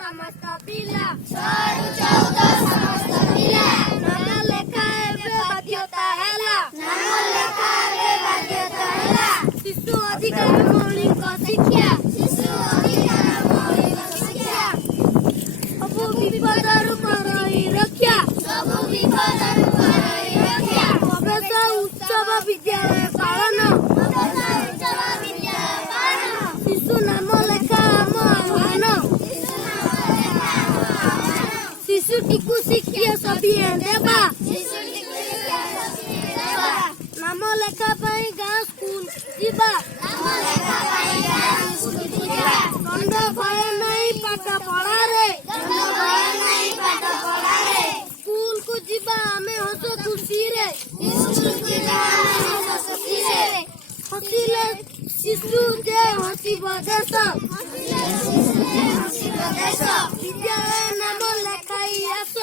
समस्त पिला छरू 14 समस्त पिला नाम लेखा एबे बाध्यता हैला शिशु अधिकार मौलिक शिक्षा सब विपदरू करई रक्षा प्रवेश उत्सव विद्यालय पालन शिशु नाम लेखा आम आह्वान शिशुटीकु शिक्षा सभिए देवा नाम लेखा पाई गाँ स्कूल जीवा दंड भय नहीं पाठ पढ़ारे स्कूल को जीवा आमे हस खुशी रे हसिले शिशु जे हसिब देश विद्यालय नाम लेखाई आस